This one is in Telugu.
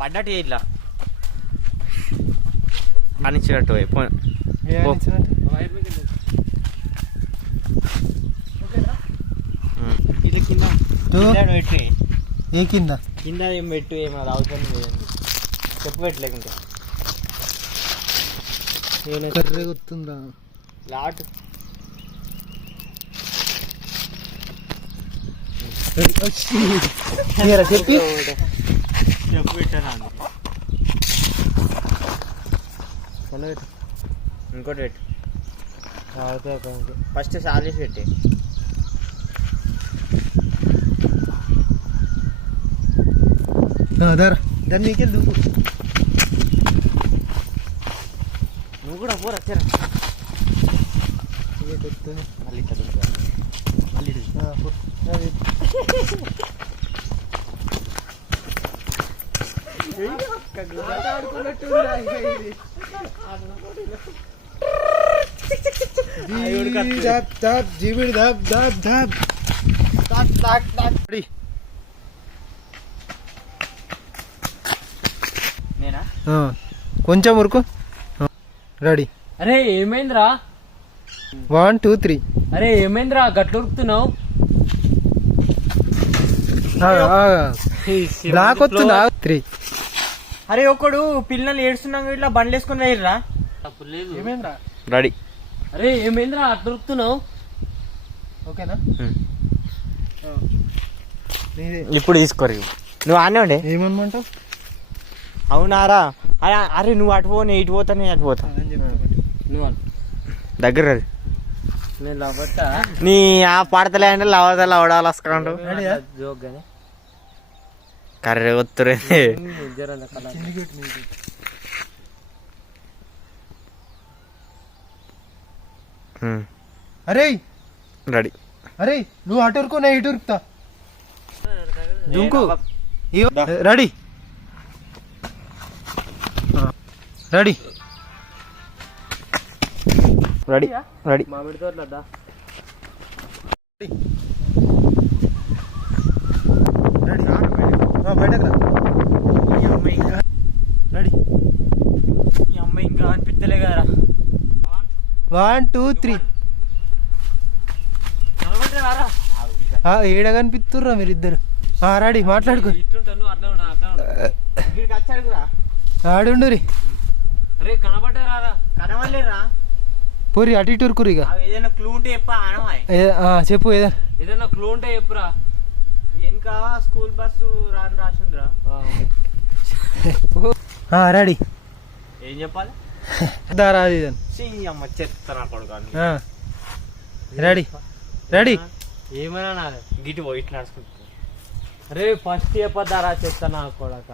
పడ్డట్టు ఇట్లా అనిచ్చినట్టు ఇట్లా కింద పెట్టు. ఏ కింద కింద ఏం పెట్టు, ఏమన్నా అవసరం లేదండి. చెప్పు పెట్టలేకుంటే కర్రీ గుర్తుందా లాట్ చెప్పి చెప్పు పెట్టాను. ఇంకోటి పెట్టు. ఫస్ట్ సాలీస్ పెట్టి దాన్ని నీకెళ్ళి దూకు. నువ్వు కూడా పోరా వచ్చారా మళ్ళీ చదువుతా మళ్ళీ నేనా కొంచెం ఉరుకు. రెడీ. అరే ఏమైందిరా? 1 2 3. అరే ఏమైందిరా గట్ల ఉరుకుతున్నావు? బ్లాక్ వస్తుందా? 3. అరే ఒకడు పిల్లలు ఏడుస్తున్నాం ఇట్లా బండ్లు వేసుకుని వేయరా. ఏమైందిరా? రెడీ. అరే ఏమైందిరా అట్లా ఉరుకుతున్నావు? ఓకేనా? ఇప్పుడు తీసుకోరు. నువ్వు ఆనే ఉండే. ఏమనమంటావు? అవునారా? అరే నువ్వు అటు పో, నేను ఇటు పోతా, నేను అటు పోతా. నువ్వు దగ్గర నేను లవ్వట్టా నీ ఆ పడతలే అంటే లవడాలు వస్తాడు. జోక్ గానే కర్రీ వస్తురే. అరే రెడీ. అరే నువ్వు అటు ఉరుకు, నేను ఇటు ఉరుకుతా. దుంకు. రెడీ. రెడీ. రెడీ. రెడీ. మామిడి తోటలద్దా రెడీ. ఈ అమ్మాయి ఇంకా అనిపిస్తలే కదరా. 1 2 3. ఏడ కనిపిస్తుర్రా మీరిద్దరు? రెడీ. మాట్లాడుకో. ఆడుండు రీ. అరే కనబడ్డారా? కనవలేరా? పోరి అటు ఇటు ఉరుకురు. ఇక ఏదైనా క్లూ ఉంటే చెప్పు. ఏదైనా క్లూ ఉంటే చెప్పురా. వెనక స్కూల్ బస్సు రాసిందిరా. రెడీ. ఏం చెప్పాలి? రాదు అమ్మ చెప్తారా కొడుకు. రెడీ. రెడీ. ఏమైనా గిటి పోయి ఇట్లా నడుచుకుంటా. అరే ఫస్ట్ చెప్పద్దారా చెప్తా నా కొడక.